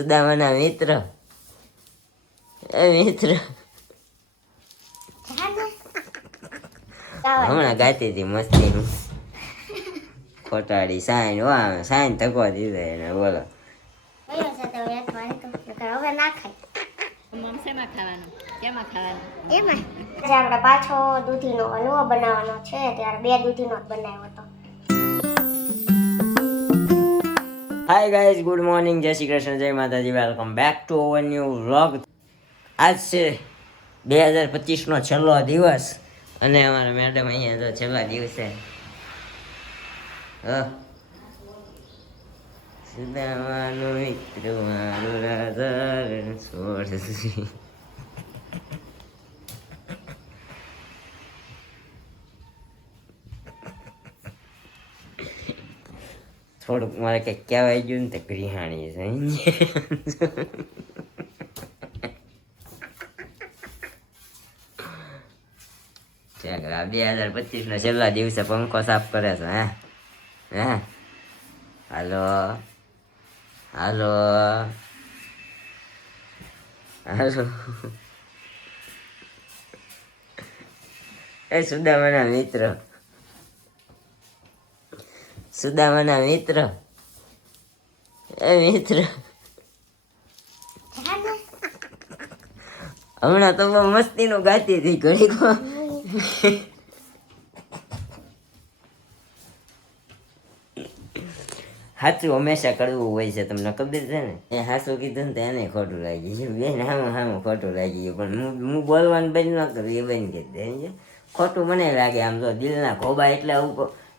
સુદામાના મિત્ર મિત્ર હમણાં ગાતી હતી મસ્તીનું ખોટાડી સાઈન વાહ સાઈન થકવા દીધા એને બોલો હવે ના ખાય આપણે પાછો દૂધીનો હલવો બનાવવાનો છે ત્યારે 2 દૂધીનો જ બનાવ્યો હતો. હાય ગાઈઝ, ગુડ મોર્નિંગ, જય શ્રી કૃષ્ણ, જય માતાજી, welcome back to our new vlog. આજ છે 2025નો છેલ્લો દિવસ અને અમારા મેડમ અહીંયા તો છેલ્લા દિવસે સુદામાનો મિત્ર મારો રાધા છોડ થોડુંક મારે કંઈક કહેવાય ગયું ને તો ગૃહાણી છે ચાલો, આ 2025 ના છેલ્લા દિવસે પંખો સાફ કરે છે. હે હાલો હાલો હાલો એ સુદામાના મિત્ર સુદામાના મિત્ર એ મિત્ર હમણાં તો બહુ મસ્તીનું ગાતી હતી ઘડીક સાચું હંમેશા કડવું હોય છે, તમને ખબર છે ને. એ હાસું કીધું ને તો એને ખોટું લાગી ગયું, બેન હામું ખોટું લાગી ગયું, પણ હું બોલવાનું બંધ ન કરું એ બંધ કરી દે. ખોટું મને લાગે આમ તો દિલના ખોબા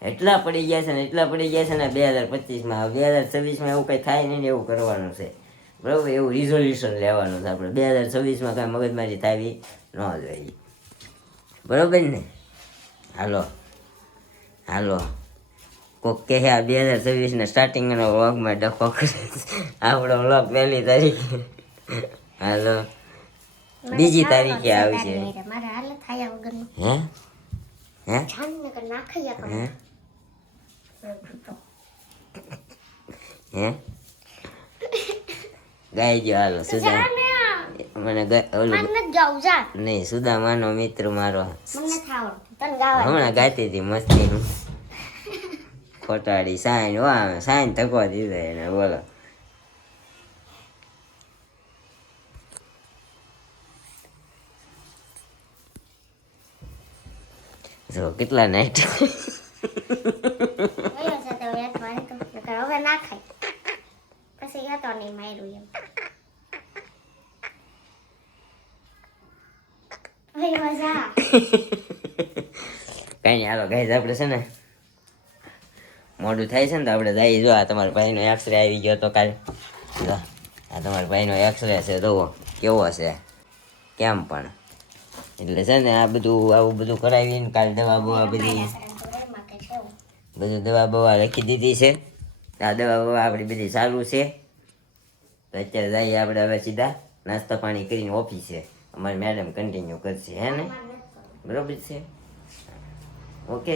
એટલા પડી ગયા છે ને 2025માં 2026માં એવું કંઈ થાય નહીં ને એવું કરવાનું છે, બરાબર. એવું રિઝોલ્યુશન લેવાનું છે આપણે 2026માં કાંઈ મગજમારી થાવી ન જોઈએ, બરાબર ને. હાલો હાલો કોક કહે આ 2026ના સ્ટાર્ટિંગનો વ્લોગમાં ડખો કરે આપણો વ્લોગ 1લી તારીખે, હાલો 2જી તારીખે આવશે. હે ગાઈ ગયો. હાલો સુદા મને નહીં, સુદામાનો મિત્ર મારો હમણાં ગાતી હતી મસ્તીનું ખોટાડી સાઈન વાહ સાઈન થકવા દીધા એને બોલો. જો કેટલા નાઈટ હવે ના ખાય પછી હતો નહીં માર્યું એમ. કઈ નહીં, હાલો ગાઈઝ આપણે છે ને મોડું થાય છે ને તો આપણે જઈએ. જો આ તમારા ભાઈનો એક્સરે આવી ગયો તો કાલે. જો આ તમારા ભાઈનો એક્સરે છે, જુઓ કેવો છે કેમ પણ. એટલે છે ને આ બધું આવું બધું કરાવીને કાલે દવા બવા બધું દવા બવા લખી દીધી છે. આ દવા બવા આપણી બધી ચાલુ છે. તો અત્યારે જઈએ આપણે હવે સીધા નાસ્તા પાણી કરીને ઓફિસે. અમારી મેડમ કન્ટિન્યુ કરશે, હે ને, બરોબર છે, ઓકે.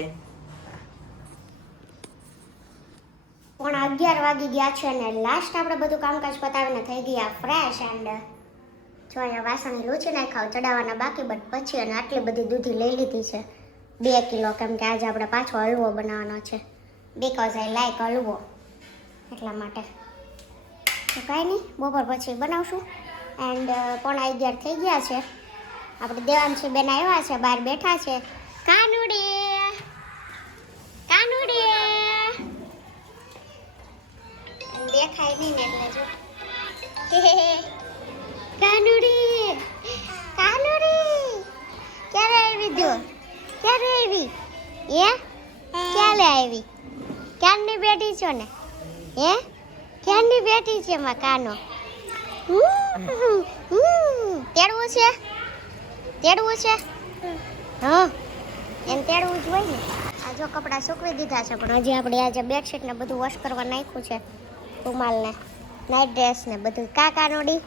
પણ 11 વાગી ગયા છે ને લાસ્ટ આપણે બધું કામકાજ પતાવીને થઈ ગયા ફ્રેશ. એન્ડ જો અહીંયા વાસણ લૂછી નાખ્યા ચડાવવાના બાકી, બટ પછી અને આટલી બધી દૂધી લઈ લીધી છે 2 કિલો, કેમ કે આજે આપણે પાછો હલવો બનાવવાનો છે, બીકોઝ આઈ લાઈક હલવો, એટલા માટે. તો કાંઈ નહીં, બપોર પછી બનાવશું. એન્ડ પણ 11 થઈ ગયા છે. આપણે દેવાંશી બેન આવ્યા છે, બહાર બેઠા છે. કાનુડી કાનુડી દેખાય નહીં ને એટલે જો કાનુડી કાનુડી ક્યારે આવી તું? ક્યારે આવી? ક્યારે આવી? ક્યારની બેઠી છો ને? ક્યારની બેઠી છે માં કાનો? તેડવું છે? તેડવું છે? હા એમ તેડવું જ હોય ને. આ જો કપડાં સૂકવી દીધા છે, પણ હજી આપણે આજે બેડશીટ ને બધું વોશ કરવા નાખ્યું છે, રૂમાલ ને નાઇટ ડ્રેસ ને બધું. કાનોડી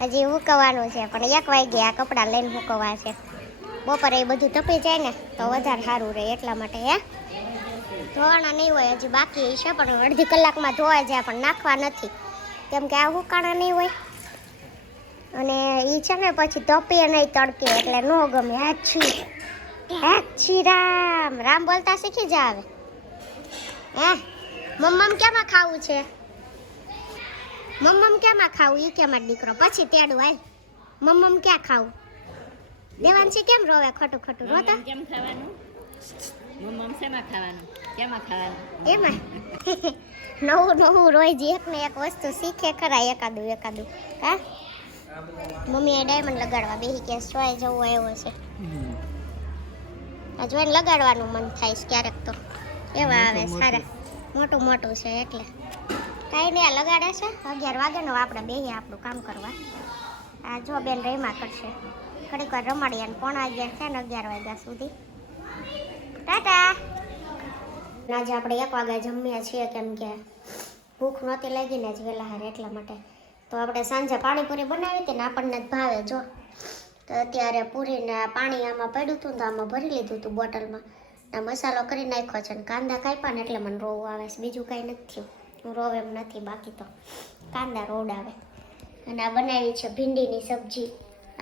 હજી હુકવવાનું છે, પણ 1 વાગે આ કપડાં લઈને હુકવવા છે. બપોરે એ બધું તપી જાય ને તો વધારે સારું રહે, એટલા માટે. ધોવાના નહીં હોય, હજી બાકી છે, પણ અડધી કલાકમાં ધોવાઈ જાય, પણ નાખવા નથી. કેમ કે આ હુકાણા નહીં હોય અને એ છે ને પછી તપે નહીં તડકે એટલે ન ગમે. છી રામ રામ બોલતા શીખી જા હવે. હે મમ્મમ કેમાં ખાવું છે? મમ્મમ કેમાં ખાવું ઈ કેમાં દીકરો પછી તેડું આય. મમ્મમ ક્યાં ખાવું? દેવાંશી કેમ રોવે ખોટું ખોટું રોતા? કેમ ખાવાનું? મમ્મ શેમાં ખાવાનું? કેમાં ખાવાનું? એમાં નવું રોજ એક ને એક વસ્તુ શીખે ખરા એકાદું હા. મમ્મીએ ડાયમંડ લગાડવા બેહી કે સોય જવું આવ્યો છે. આ જોઈને લગાડવાનું મન થાય છે ક્યારેક તો. એવા આવે સારા મોટું છે એટલે કાંઈ નહીં. આ લગાડે છે 11 વાગ્યાનો આપણે બેહીએ આપણું કામ કરવા. આ જો બેન રમ્યા કરશે ઘડીક વાર રમાડીએ અને 11:15 છે ને 11 વાગ્યા સુધી. ટાટા. આજે આપણે 1 વાગ્યા જમીએ છીએ કેમ કે ભૂખ નહોતી લાગી ને જ વહેલા હાર એટલા માટે. તો આપણે સાંજે પાણીપુરી બનાવી હતી ને આપણને જ ભાવે જો. તો અત્યારે પૂરીને પાણી આમાં પડ્યું હતું તો આમાં ભરી લીધું હતું બોટલમાં. આ મસાલો કરી નાખ્યો છે ને કાંદા કાપ્યા ને એટલે મને રોવું આવે છે. બીજું કાંઈ નથી થયું. હું રોવ એમ નથી બાકી તો કાંદા રોડાવે. અને આ બનાવી છે ભીંડીની સબ્જી.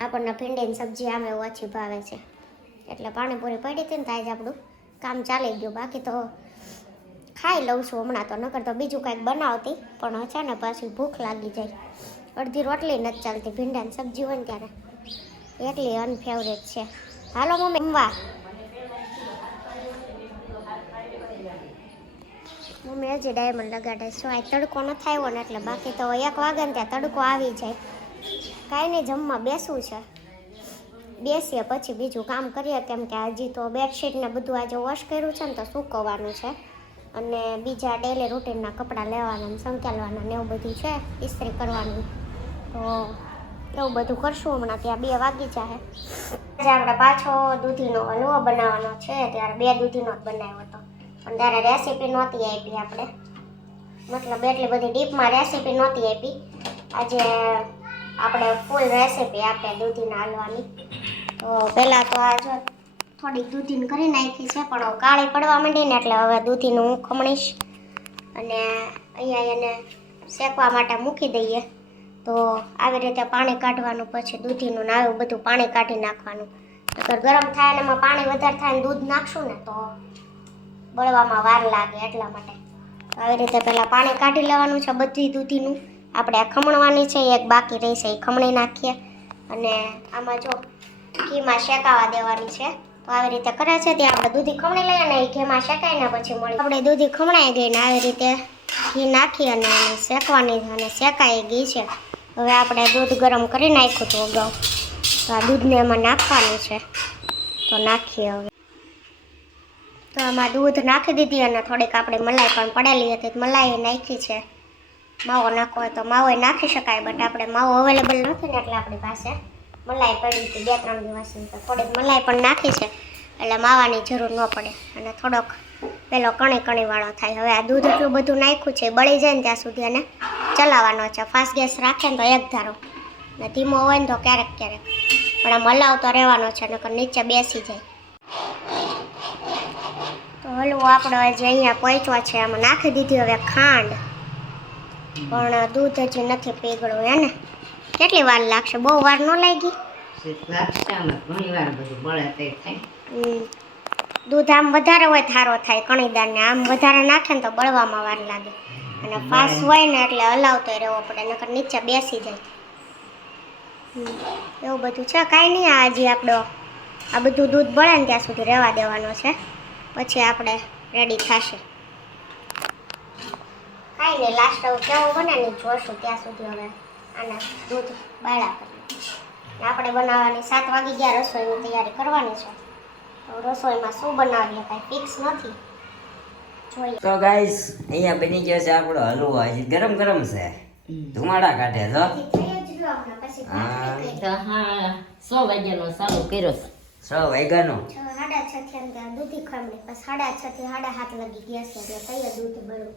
આપણને ભીંડીની સબ્જી આમે ઓછી ભાવે છે એટલે પાણીપુરી પડી હતી ને તો આજે આપણું કામ ચાલી ગયું. બાકી તો ખાઈ લઉં છું હમણાં તો, નકર તો બીજું કાંઈક બનાવતી પણ છે ને પાછી ભૂખ લાગી જાય. અડધી રોટલી નથી ચાલતી. ભીંડાની સબ્જી હોય ને ત્યારે એટલી અનફેવરેટ છે. હાલો મમ્મી જમવા. મમ્મી હજી ડાયમંડ લગાડે છે. આ તડકો ન થાય ને એટલે બાકી તો 1 વાગે ને ત્યાં તડકો આવી જાય. કાંઈ નહીં જમવા બેસવું છે. બેસીએ પછી બીજું કામ કરીએ કેમ કે હજી તો બેડશીટ ને બધું આજે વોશ કર્યું છે ને તો સૂકવવાનું છે. અને બીજા ડેલી રૂટીનના કપડાં લેવાના ને સંકેલવાના ને એવું બધું છે. ઇસ્ત્રી કરવાની તો એવું બધું કરશું હમણાં. ત્યાં 2 વાગી જાય. આજે આપણે પાછો દૂધીનો હલવો બનાવવાનો છે. ત્યારે 2 દૂધીનો જ બનાવ્યો હતો પણ ત્યારે રેસીપી નહોતી આપી આપણે. મતલબ એટલી બધી ડીપમાં રેસીપી નહોતી આપી. આજે આપણે ફૂલ રેસીપી આપે દૂધીના હલવાની. તો પહેલાં તો આ જો થોડીક દૂધીને કરી નાખી છે પણ હવે કાળી પડવા માંડી ને એટલે હવે દૂધીનું હું ખમણીશ અને અહીંયા એને શેકવા માટે મૂકી દઈએ. તો આવી રીતે પાણી કાઢવાનું પછી દૂધીનું ને આવું બધું પાણી કાઢી નાખવાનું. અગર ગરમ થાય ને એમાં પાણી વધારે થાય ને દૂધ નાખશું ને તો બળવામાં વાર લાગે એટલા માટે. આવી રીતે પહેલાં પાણી કાઢી લેવાનું છે બધી દૂધીનું. આપણે આ ખમણવાની છે એક બાકી રહેશે એ ખમણી નાખીએ અને આમાં જો ઘીમાં શેકાવા દેવાની છે. તો આવી રીતે કરે છે ત્યાં આપણે દૂધી ખમણી લઈએ ને એ ઘીમાં શેકાય ને પછી મળી. આપણે દૂધી ખમણાઈ ગઈ ને આવી રીતે ઘી નાખી અને શેકવાની અને શેકાઈ ગઈ છે. હવે આપણે દૂધ ગરમ કરી નાખ્યું હતું અગાઉ તો આ દૂધને એમાં નાખવાનું છે. તો નાખીએ હવે. તો આમાં દૂધ નાખી દીધી અને થોડીક આપણે મલાઈ પણ પડેલી હતી મલાઈ નાખી છે. માવો નાખવો હોય તો માવો નાખી શકાય બટ આપણે માવો અવેલેબલ નથી ને એટલે આપણી પાસે મલાઈ પડી હતી 2-3 દિવસની. તો થોડીક મલાઈ પણ નાખી છે એટલે માવાની જરૂર ન પડે અને થોડોક પેલો કણી વાળો થાય. હવે આ દૂધ એટલું બધું નાખ્યું છે બળી જાય ને ત્યાં સુધી એને ચલાવવાનો છે. ફાસ્ટ ગેસ રાખે ને તો 1 ધારો ને ધીમો હોય ને તો ક્યારેક પણ આમ હલાવતો રહેવાનો છે નકર નીચે બેસી જાય. તો હલવો આપણો જે અહીંયા પહોંચ્યો છે આમાં નાખી દીધી હવે ખાંડ. પણ દૂધ હજી નથી પીગળું હે ને. કેટલી વાર લાગશે? બહુ વાર ન લાગી? દૂધ આમ વધારે હોય થારો થાય કણીદાર ને આમ વધારે નાખે ને તો બળવામાં વાર લાગે અને ફાસ્ટ હોય ને એટલે હલાવતો રહેવો પડે નકર નીચે બેસી જાય. એવું બધું છે. કાંઈ નહીં આ હજી આપણો આ બધું દૂધ બળે ને ત્યાં સુધી રહેવા દેવાનો છે પછી આપણે રેડી થશે. કાંઈ નહીં લાસ્ટ હવે કેવો બને ને જોશું ત્યાં સુધી હવે આના દૂધ બાળા કરીએ. આપણે બનાવવાની 7 વાગી ગયા. રસોઈની તૈયારી કરવાની છે. તો રસોઈમાં શું બનાવીએ કાંઈ ફિક્સ નથી. જોઈએ. તો ગાઈસ અહીંયા બની ગયો છે આપણો હલવો. હજી ગરમ છે. ધુમાડા કાઢે છો. તો હા 100 વાગ્યાનો ચાલુ કર્યો છે. 6 વાગ્યાનો 6:30 થી અંદર દૂધી ખમણી પછી 6:30 થી 7:30 લગી ગયા છે એટલે કઈ દૂધ બળું.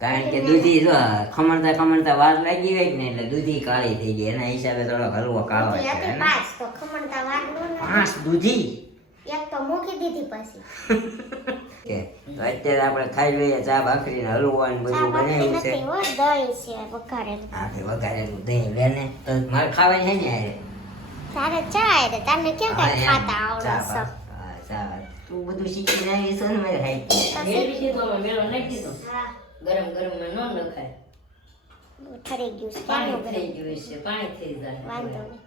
કારણ કે દૂધી જો ખમણતા વાર લાગી હોય ને એટલે દૂધી કાળી થઈ ગઈ. એના હિસાબે થોડો હલવો કાળો છે. 5 તો ખમણતા વાર નો 5 દૂધી એક તો મૂકી દીધી પછી કે તો અત્યારે આપણે ખાઈ લઈએ ચા ભાખરી ને હલવો ને ચા બધું ભાખરી બનાવ્યું છે નથી હો દહીં છે વઘારેલું હા તે વઘારેલું દહીં લે ને તો મારે ખાવાની છે ને યારે તારે ચા રે તને કેમ હા, કઈ એમ. ખાતા આવડે ચા છે ભાખ- હા, ચા ભાખ. તું બધું શીખીને આવી છો ને મારે હાઈ મેળવી દીધો અમે મેળો નાખી દીધો હા ગરમ ગરમ માં ન નખાય ઠરી ગયું છે પાણી ક્યાંનું થઈ ગરમ? ગયું છે પાણી થઈ જાય વાંધો નહીં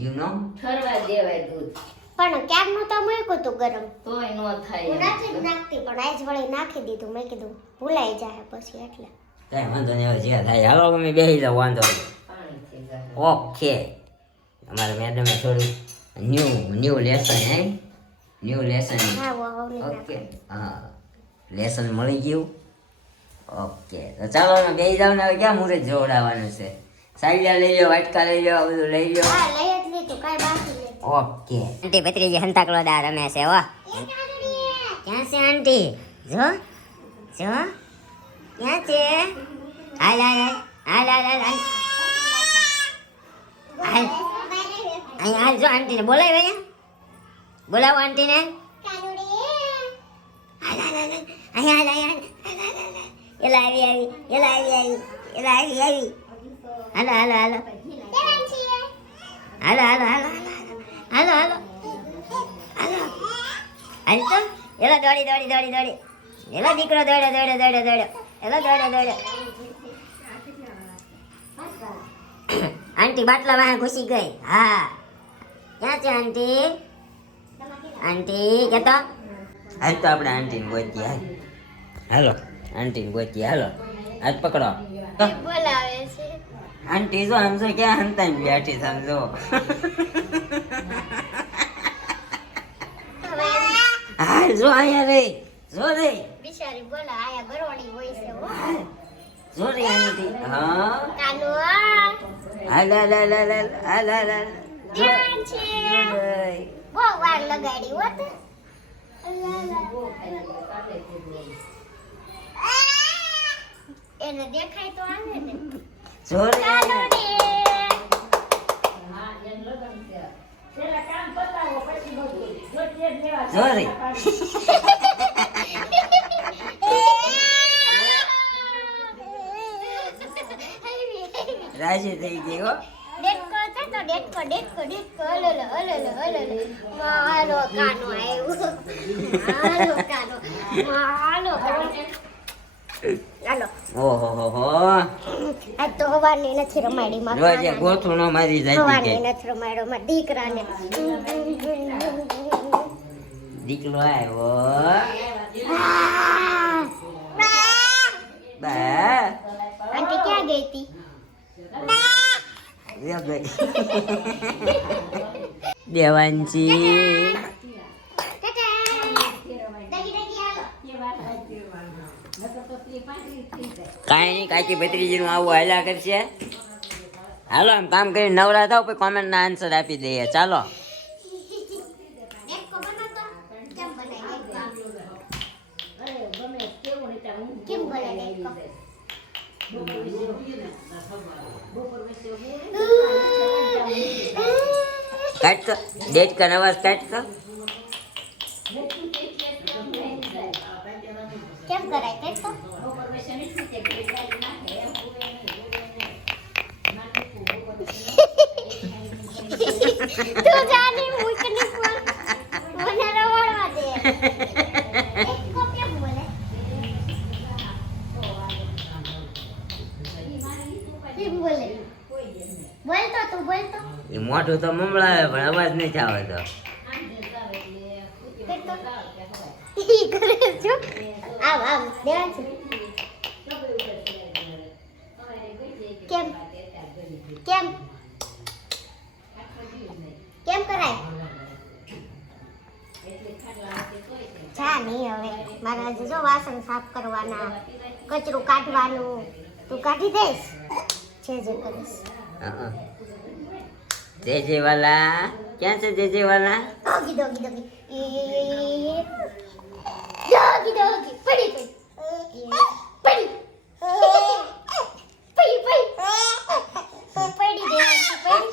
યુ નો ઠરવા દેવાય દૂધ પણ ક્યારનું તો મૂક્યું તું ગરમ તોય ન થાય હું એમ. નથી જ નાખતી પણ આજ વળી નાખી દીધું મેં કીધું ભૂલાઈ જાય પછી એટલે કઈ વાંધો નહીં હવે જે થાય હાલો અમે બેસી જાવ વાંધો નહીં પાણી થઈ જાય ઓકે અમારા મેડમે થોડું ન્યૂ લેસન હે ન્યૂ લેસન હા વો હવે ઓકે હા લેસન મળી ગયું ઓકે તો ચાલો અમે બેસી જાવ ને હવે ક્યાં મુહૂર્ત જોડાવાનું છે સાઈડિયા લઈ લો વાટકા લઈ લો આ બધું લઈ લો હા લઈ જ લીધું કાંઈ બાકી નથી ઓકે આંટી ભત્રીજી હંતા ક્લોડા રમે છે હો ક્યાં છે આંટી જો ક્યાં છે હાલ હાલ હાલ હાલ હાલ હાલ હાલ અહીંયા હાલ જો આંટીને બોલાય અહીંયા બોલાવો આંટીને હાલ હાલ હાલ હાલ અહીંયા હાલ અહીંયા હાલ એલા આવી આવી એલા આવી આવી એલા આવી આવી હાલો હાલો હાલો હાલો હાલો હાલો હાલો હાલો હાલો હાલ તો એલો દોડી દોડી દોડી દોડી એલો દીકરો દોડ્યો દોડ્યો દોડ્યો દોડ્યો એલો દોડ્યો દોડ્યો આંટી બાટલા વાહ ઘૂસી ગઈ હા ક્યાં છે આંટી આંટી કેતો હાલ તો આપણે આંટીને ગોતી હાલ હાલો આંટીને ગોતી હાલો હાથ પકડો બોલાવે છે આંટી જો આમ જો ક્યાં હંતાઈ બેઠી સમજો હવે હાલ જો અહીંયા રે જો રે બિચારી બોલા આયા ગરોળી હોય છે હો હાલ જો રે આંટી હા કાનુ હાલ હાલ હાલ હાલ હાલ હાલ હાલ હાલ જો ક્યાં છે બહુ વાર લગાડી હોત એને દેખાય તો આવે ને જો રે ચાલો રે જો રે રાજી થઈ ગઈ હો ડેટકો છે તો ડેટકો ડેટકો ડેટકો અલલો અલલો અલલો મારો કાનો આવ્યો મારો કાનો હાલો ઓહો હો હો આ તો હવાની નથી રમાડી માં રોજે ગોથું નો મારી જાય હવાની કે નથી રમાડ્યો માં દીકરાને દીકરો આવ્યો બા આંટી ક્યાં ગઈ હતી દેવાંશી કાંઈ નહીં કાકી ભત્રીજીનું આવું હાલ્યા કરશે હાલો એમ કામ કરીને નવરા થાવ પછી કોમેન્ટના આન્સર આપી દઈએ ચાલો કેમ બોલે ડેટકો કાઢતો ડેટ કર અવાજ કાઢતો કેમ કરાય ડેટકો તું જાને મુકની ફોન મને રવાડવા દે ડેટકો કેમ બોલે કેમ બોલે બોલતો તું બોલતો એ મોઢું તો મમળાવે પણ અવાજ નથી આવતો ઈ કરે છો આવ આવ દેવા છે કેમ કેમ કેમ કરાય જા નહીં હવે મારા હજી જો વાસણ સાફ કરવાના કચરું કાઢવાનું તું કાઢી દઈશ છે જે કરીશ જય વાલા ક્યાં છે જય વાલા doggy doggy doggy doggy doggy પડી પડી પડી પડી પડી પડી દે પડી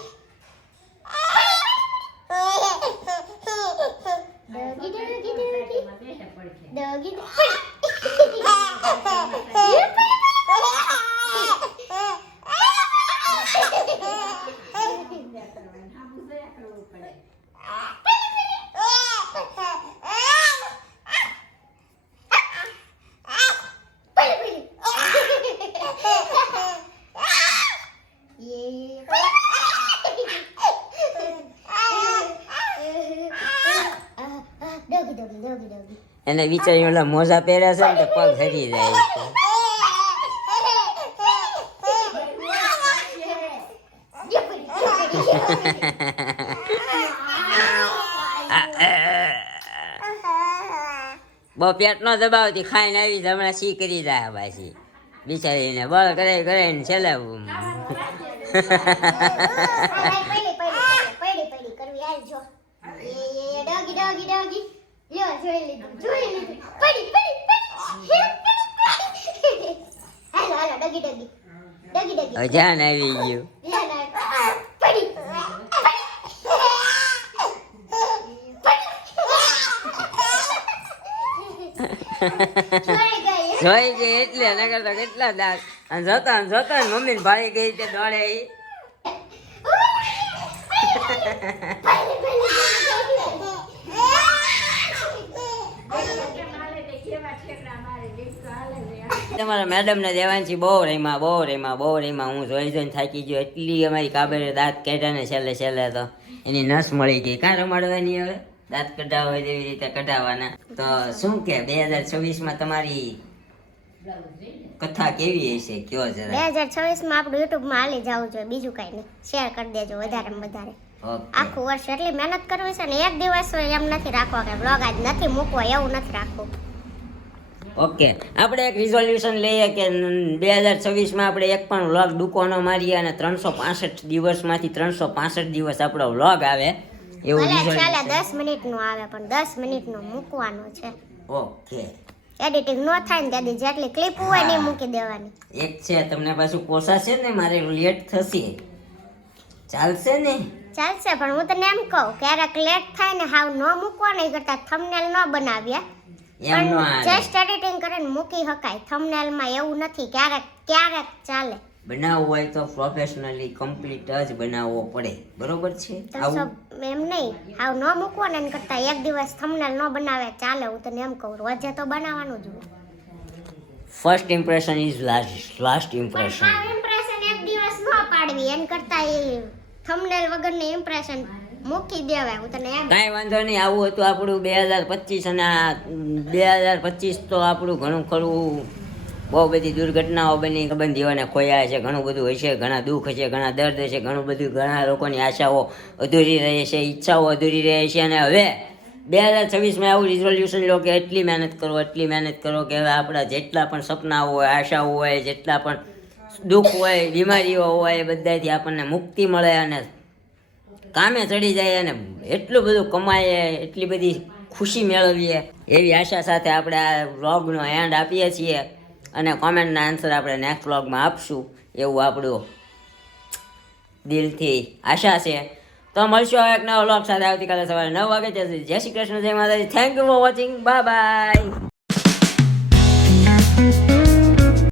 એને વિચારી ઓલા મોજા પહેર્યા છે ને તો પગ હરી જાય છે. બહુ પેટ નો દબાવતી ખાઈને આવી હમણાં સી કરી જાય પાછી બિચારીને બળ કરે કરે ને છેલ્લે અજાન આવી ગયું. જોઈ ગઈ એટલે નગર તો કેટલા દાંત અને જોતા મમ્મી ને ભાળી ગઈ તે દોડે ઈ. તમારા મેડમ ને દેવાંશી બહુ રેમાં હું જોઈને થાકી ગયો. એટલી અમારી કાબરે દાંત કાઢ્યા ને છેલ્લે તો એની નસ મળી ગઈ. કાં રમાડવાની હવે દાંત કઢાવવા હોય જેવી રીતે કઢાવવાના. તો શું કે 2026 તમારી કથા કેવી હશે કયો જરા. 2026 આપણું યુટ્યુબ માં હાલી જવું જોઈએ, બીજું કઈ નહીં. શેર કરી દેજો વધારે વધારે. આખું વર્ષ એટલી મહેનત કરવી છે ને, એક દિવસ એમ નથી રાખવા કે બ્લોગ આજ નથી મૂકવો એવું નથી રાખવું. ઓકે, આપણે એક રિઝોલ્યુશન લઈએ કે 2026 આપણે એક પણ વ્લોગ ડૂકો ન મારીએ અને 365 દિવસમાંથી 365 દિવસ આપણો વ્લોગ આવે એવું ચાલે 10 મિનિટનું આવે પણ 10 મિનિટનું મૂકવાનું છે. ઓકે, એડિટિંગ નો થાય ને ત્યાંથી જેટલી ક્લિપ હોય ને મૂકી દેવાની. એક છે તમને પાછું પોસાશે ને, મારે લેટ થશે, ચાલશે ને? ચાલશે, પણ હું તને એમ કહું ક્યારેક લેટ થાય ને હાવ ન મૂકવા નહીં કરતા થંબનેલ ન બનાવ્યા પણ જસ્ટ એડિટિંગ કરીને મૂકી શકાય. થંબનેલ માં એવું નથી, ક્યારેક ચાલે. બનાવવું હોય તો પ્રોફેશનલી કમ્પ્લીટ જ બનાવવો પડે, બરોબર છે? એમ નહીં હાવ ન મૂકવા ને કરતા એક દિવસ થંબનેલ ન બનાવે ચાલે. હું તને એમ કહું રોજે તો બનાવવાનું જ હોય. First impression is last impression. Impression એક દિવસ ન પાડવી એન કરતા એ થંબનેલ વગરની ઇમ્પ્રેશન મૂકી દેવાય. હું તને એમ કાંઈ વાંધો નહીં. આવું હતું આપણું 2025 અને આ 2025 તો આપણું ઘણું ખરું બહુ બધી દુર્ઘટનાઓ બની, સંબંધીઓને ખોયા છે, ઘણું બધું હોય છે, ઘણા દુઃખ છે, ઘણા દર્દ છે, ઘણું બધું, ઘણા લોકોની આશાઓ અધૂરી રહે છે, ઈચ્છાઓ અધૂરી રહે છે. અને હવે 2026માં આવું રિઝોલ્યુશન લો કે એટલી મહેનત કરો કે હવે આપણા જેટલા પણ સપનાઓ હોય, આશાઓ હોય, જેટલા પણ દુઃખ હોય, બીમારીઓ હોય, બધાથી આપણને મુક્તિ મળે અને કામે ચડી જાય અને એટલું બધું કમાઈએ, એટલી બધી ખુશી મેળવીએ એવી આશા સાથે આપણે આ વ્લોગનો એન્ડ આપીએ છીએ. અને કોમેન્ટના આન્સર આપણે નેક્સ્ટ વ્લોગમાં આપશું એવું આપણું દિલથી આશા છે. તો મળશું હવે એક નવા વ્લોગ સાથે આવતીકાલે સવારે 9 વાગે. જય શ્રી કૃષ્ણ, જય માતાજી. Thank you for watching. Bye bye.